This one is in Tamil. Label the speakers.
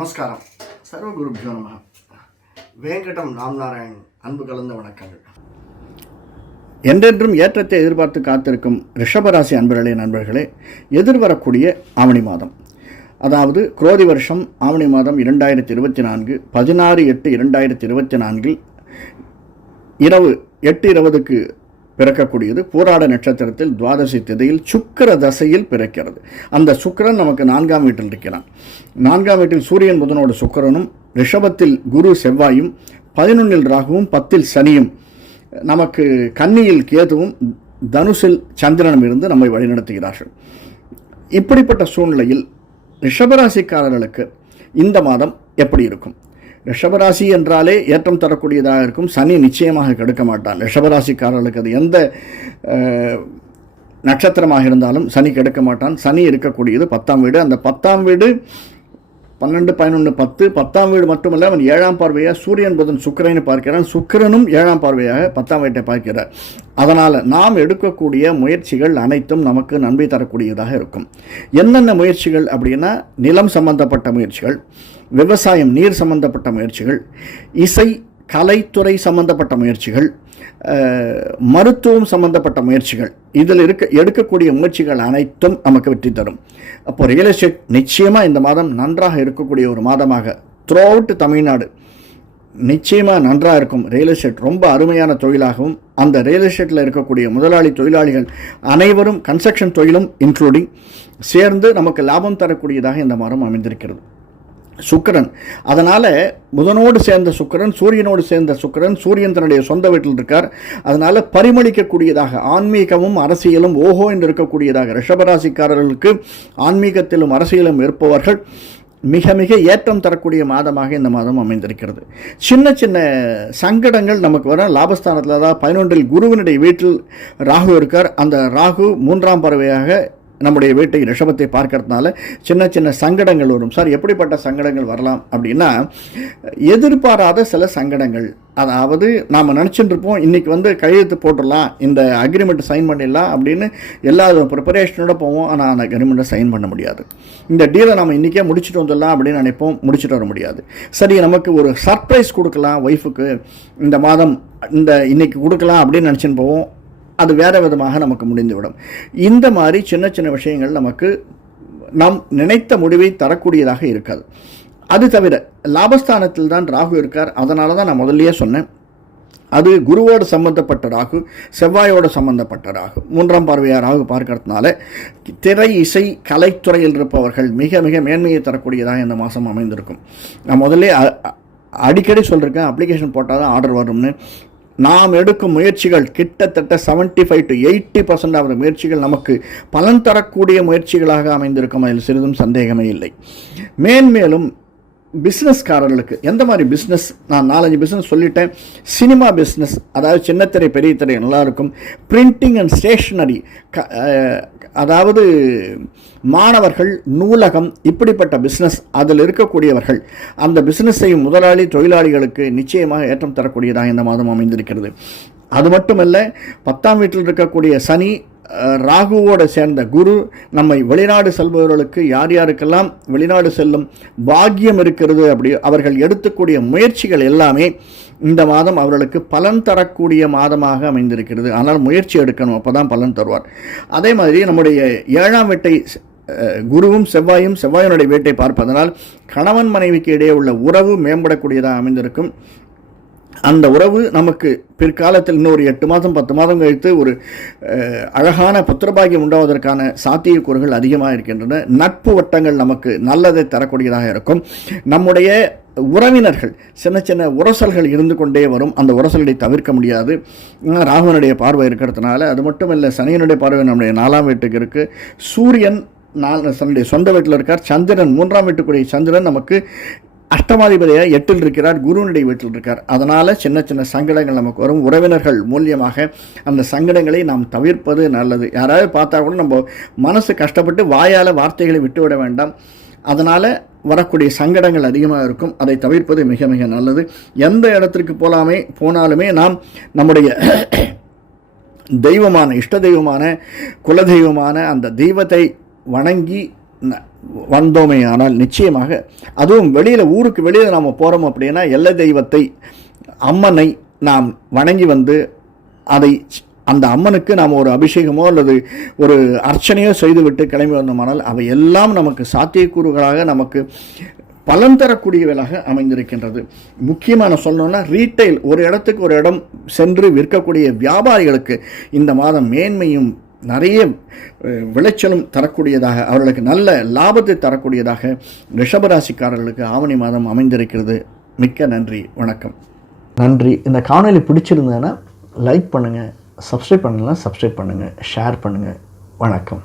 Speaker 1: நமஸ்காரம். சர்வகுருப்ஜோ நம. வேங்கடம் ராம்நாராயண் அன்பு கலந்த வணக்கங்கள். என்றென்றும் ஏற்றத்தை எதிர்பார்த்து காத்திருக்கும் ரிஷபராசி அன்பர்களே நண்பர்களே எதிர்வரக்கூடிய ஆவணி மாதம். அதாவது குரோதி வருஷம் ஆவணி மாதம் இரண்டாயிரத்தி இருபத்தி நான்கு பதினாறு எட்டு இரண்டாயிரத்தி இருபத்தி நான்கில் இரவு எட்டு இருபதுக்கு பிறக்கக்கூடியது. பூராட நட்சத்திரத்தில் துவாதசி திதையில் சுக்கிர தசையில் பிறக்கிறது. அந்த சுக்கரன் நமக்கு நான்காம் வீட்டில் இருக்கிறான். நான்காம் வீட்டில் சூரியன் புதனோட சுக்கிரனும் ரிஷபத்தில் குரு செவ்வாயும் பதினொன்னில் ராகுவும் பத்தில் சனியும் நமக்கு கன்னியில் கேதுவும் தனுசில் சந்திரனும் இருந்து நம்மை வழிநடத்துகிறார்கள். இப்படிப்பட்ட சூழ்நிலையில் ரிஷபராசிக்காரர்களுக்கு இந்த மாதம் எப்படி இருக்கும்? ரிஷபராசி என்றாலே ஏற்றம் தரக்கூடியதாக இருக்கும். சனி நிச்சயமாக கெடுக்க மாட்டான். ரிஷபராசிக்காரர்களுக்கு அது எந்த நட்சத்திரமாக இருந்தாலும் சனி கெடுக்க மாட்டான். சனி இருக்கக்கூடியது பத்தாம் வீடு. அந்த பத்தாம் வீடு பன்னெண்டு பதினொன்று பத்து. பத்தாம் வீடு மட்டுமல்ல அவன் ஏழாம் பார்வையாக சூரியன் புதன் சுக்கரனை பார்க்கிறான். சுக்கரனும் ஏழாம் பார்வையாக பத்தாம் வீட்டை பார்க்கிறார். அதனால் நாம் எடுக்கக்கூடிய முயற்சிகள் அனைத்தும் நமக்கு நன்மை தரக்கூடியதாக இருக்கும். என்னென்ன முயற்சிகள் அப்படின்னா நிலம் சம்பந்தப்பட்ட முயற்சிகள். விவசாயம் நீர் சம்பந்தப்பட்ட முயற்சிகள் இசை கலைத்துறை சம்பந்தப்பட்ட முயற்சிகள் மருத்துவம் சம்பந்தப்பட்ட முயற்சிகள். இதில் இருக்க எடுக்கக்கூடிய முயற்சிகள் அனைத்தும் நமக்கு வெற்றி தரும். அப்போ ரியல் எஸ்டேட் நிச்சயமாக இந்த மாதம் நன்றாக இருக்கக்கூடிய ஒரு மாதமாக. த்ரூ அவுட் தமிழ்நாடு நிச்சயமாக நன்றாக இருக்கும். ரியல் எஸ்டேட் ரொம்ப அருமையான தொழிலாகவும் அந்த ரியல் எஸ்டேட்டில் இருக்கக்கூடிய முதலாளி தொழிலாளிகள் அனைவரும் கன்ஸ்ட்ரக்ஷன் தொழிலும் இன்க்ளூடிங் சேர்ந்து நமக்கு லாபம் தரக்கூடியதாக இந்த மாதம் அமைந்திருக்கிறது. சுக்கிரன். அதனால் புதனோடு சேர்ந்த சுக்கிரன் சூரியனோடு சேர்ந்த சுக்கிரன் சூரியன் தன்னுடைய சொந்த வீட்டில் இருக்கார். அதனால் பரிமளிக்கக்கூடியதாக ஆன்மீகமும் அரசியலும் ஓஹோ என்று இருக்கக்கூடியதாக ரிஷபராசிக்காரர்களுக்கு ஆன்மீகத்திலும் அரசியலும் இருப்பவர்கள் மிக மிக ஏற்றம் தரக்கூடிய மாதமாக இந்த மாதம் அமைந்திருக்கிறது. சின்ன சின்ன சங்கடங்கள் நமக்கு வர லாபஸ்தானத்தில் தான் பதினொன்றில் குருவினுடைய வீட்டில் ராகு இருக்கார். அந்த ராகு மூன்றாம் பறவையாக நம்முடைய வீட்டை ரிஷபத்தை பார்க்கறதுனால சின்ன சின்ன சங்கடங்கள் வரும். சார் எப்படிப்பட்ட சங்கடங்கள் வரலாம் அப்படின்னா எதிர்பாராத சில சங்கடங்கள். அதாவது நாம் நினச்சிட்டு இருப்போம் இன்றைக்கி வந்து கையெழுத்து போட்டுடலாம் இந்த அக்ரிமெண்ட் சைன் பண்ணிடலாம் அப்படின்னு எல்லா ப்ரிப்பரேஷனோட போவோம் ஆனால் அந்த அக்ரிமெண்ட்டை சைன் பண்ண முடியாது. இந்த டீலை நம்ம இன்றைக்கே முடிச்சுட்டு வந்துடலாம் அப்படின்னு நினைப்போம் முடிச்சுட்டு வர முடியாது. சரி நமக்கு ஒரு சர்ப்ரைஸ் கொடுக்கலாம் ஒய்ஃபுக்கு இந்த மாதம் இந்த இன்னைக்கு கொடுக்கலாம் அப்படின்னு நினச்சின்னு போவோம் அது வேறு விதமாக நமக்கு முடிந்துவிடும். இந்த மாதிரி சின்ன சின்ன விஷயங்கள் நமக்கு நாம் நினைத்த முடிவை தரக்கூடியதாக இருக்காது. அது தவிர லாபஸ்தானத்தில் தான் ராகு இருக்கார். அதனால தான் நான் முதல்லையே சொன்னேன். அது குருவோடு சம்பந்தப்பட்ட ராகு செவ்வாயோடு சம்பந்தப்பட்ட ராகு. மூன்றாம் பார்வையார் ராகு பார்க்கறதுனால திரை இசை கலைத்துறையில் இருப்பவர்கள் மிக மிக மேன்மையை தரக்கூடியதாக இந்த மாதம் அமைந்திருக்கும். நான் முதல்ல அடிக்கடி சொல்லியிருக்கேன் அப்ளிகேஷன் போட்டால் தான் ஆர்டர் வரும்னு. நாம் எடுக்கும் முயற்சிகள் கிட்டத்தட்ட 75 ஃபைவ் டு எயிட்டி பர்சன்ட் ஆகிற முயற்சிகள் நமக்கு பலன் தரக்கூடிய முயற்சிகளாக அமைந்திருக்கும். அதில் சிறிதும் சந்தேகமே இல்லை. மேன்மேலும் பிஸ்னஸ்காரர்களுக்கு எந்த மாதிரி பிஸ்னஸ் நான் நாலஞ்சு பிஸ்னஸ் சொல்லிட்டேன். சினிமா பிஸ்னஸ் அதாவது சின்னத்திரை பெரிய திரை நல்லாயிருக்கும் பிரிண்டிங் அண்ட் ஸ்டேஷ்னரி க அதாவது மாணவர்கள் நூலகம் இப்படிப்பட்ட பிஸ்னஸ் அதில் இருக்கக்கூடியவர்கள் அந்த பிஸ்னஸ் செய்யும் முதலாளி தொழிலாளிகளுக்கு நிச்சயமாக ஏற்றம் தரக்கூடியதாக இந்த மாதம் அமைந்திருக்கிறது. அது மட்டுமல்ல பத்தாம் வீட்டில் இருக்கக்கூடிய சனி ராகுவோடு சேர்ந்த குரு நம்மை வெளிநாடு செல்பவர்களுக்கு யார் யாருக்கெல்லாம் வெளிநாடு செல்லும் பாக்கியம் இருக்கிறது அப்படி அவர்கள் எடுத்துக்கூடிய முயற்சிகள் எல்லாமே இந்த மாதம் அவர்களுக்கு பலன் தரக்கூடிய மாதமாக அமைந்திருக்கிறது. ஆனால் முயற்சி எடுக்கணும் அப்போ தான் பலன் தருவார். அதே மாதிரி நம்முடைய ஏழாம் வீட்டை குருவும் செவ்வாயும் செவ்வாயினுடைய வீட்டை பார்ப்பதனால் கணவன் மனைவிக்கு இடையே உள்ள உறவு மேம்படக்கூடியதாக அமைந்திருக்கும். அந்த உறவு நமக்கு பிற்காலத்தில் இன்னொரு எட்டு மாதம் பத்து மாதம் கழித்து ஒரு அழகான புத்திரபாகியம் உண்டாவதற்கான சாத்தியக்கூறுகள் அதிகமாக இருக்கின்றன. நட்பு வட்டங்கள் நமக்கு நல்லதை தரக்கூடியதாக இருக்கும். நம்முடைய உறவினர்கள் சின்ன சின்ன உரசல்கள் இருந்து கொண்டே வரும். அந்த உரசல்களை தவிர்க்க முடியாது. ராகுவனுடைய பார்வை இருக்கிறதுனால அது மட்டும் இல்லை சனியனுடைய பார்வை நம்முடைய நாலாம் வீட்டுக்கு இருக்குது சூரியன் நாலு தன்னுடைய சொந்த வீட்டில் இருக்கார். சந்திரன் மூன்றாம் வீட்டுக்குரிய சந்திரன் நமக்கு அஷ்டமாதிபதியாக எட்டில் இருக்கிறார் குருவனுடைய வீட்டில் இருக்கார். அதனால் சின்ன சின்ன சங்கடங்கள் நமக்கு வரும். உறவினர்கள் மூலியமாக அந்த சங்கடங்களை நாம் தவிர்ப்பது நல்லது. யாராவது பார்த்தா கூட நம்ம மனசு கஷ்டப்பட்டு வாயால் வார்த்தைகளை விட்டுவிட வேண்டாம். அதனால் வரக்கூடிய சங்கடங்கள் அதிகமாக இருக்கும். அதை தவிர்ப்பது மிக மிக நல்லது. எந்த இடத்திற்கு போலாமே போனாலுமே நாம் நம்முடைய தெய்வமான இஷ்ட தெய்வமான குலதெய்வமான அந்த தெய்வத்தை வணங்கி வந்தோமே ஆனால் நிச்சயமாக அதுவும் வெளியில் ஊருக்கு வெளியில் நாம் போகிறோம் அப்படின்னா எல்லை தெய்வத்தை அம்மனை நாம் வணங்கி வந்து அதை அந்த அம்மனுக்கு நாம் ஒரு அபிஷேகமோ அல்லது ஒரு அர்ச்சனையோ செய்துவிட்டு கிளம்பி வந்தோமானால் அவை எல்லாம் நமக்கு சாத்தியக்கூறுகளாக நமக்கு பலன் தரக்கூடியவைகளாக அமைந்திருக்கின்றது. முக்கியமாக நான் சொல்லணும்னா ரீட்டைல் ஒரு இடத்துக்கு ஒரு இடம் சென்று விற்கக்கூடிய வியாபாரிகளுக்கு இந்த மாதம் மேன்மையும் நிறைய விளைச்சலும் தரக்கூடியதாக அவர்களுக்கு நல்ல லாபத்தை தரக்கூடியதாக ரிஷபராசிக்காரர்களுக்கு ஆவணி மாதம் அமைந்திருக்கிறது. மிக்க நன்றி வணக்கம். நன்றி. இந்த காணொளி பிடிச்சிருந்ததுன்னா லைக் பண்ணுங்கள் சப்ஸ்கிரைப் பண்ணலாம் சப்ஸ்கிரைப் பண்ணுங்கள் ஷேர் பண்ணுங்கள் வணக்கம்.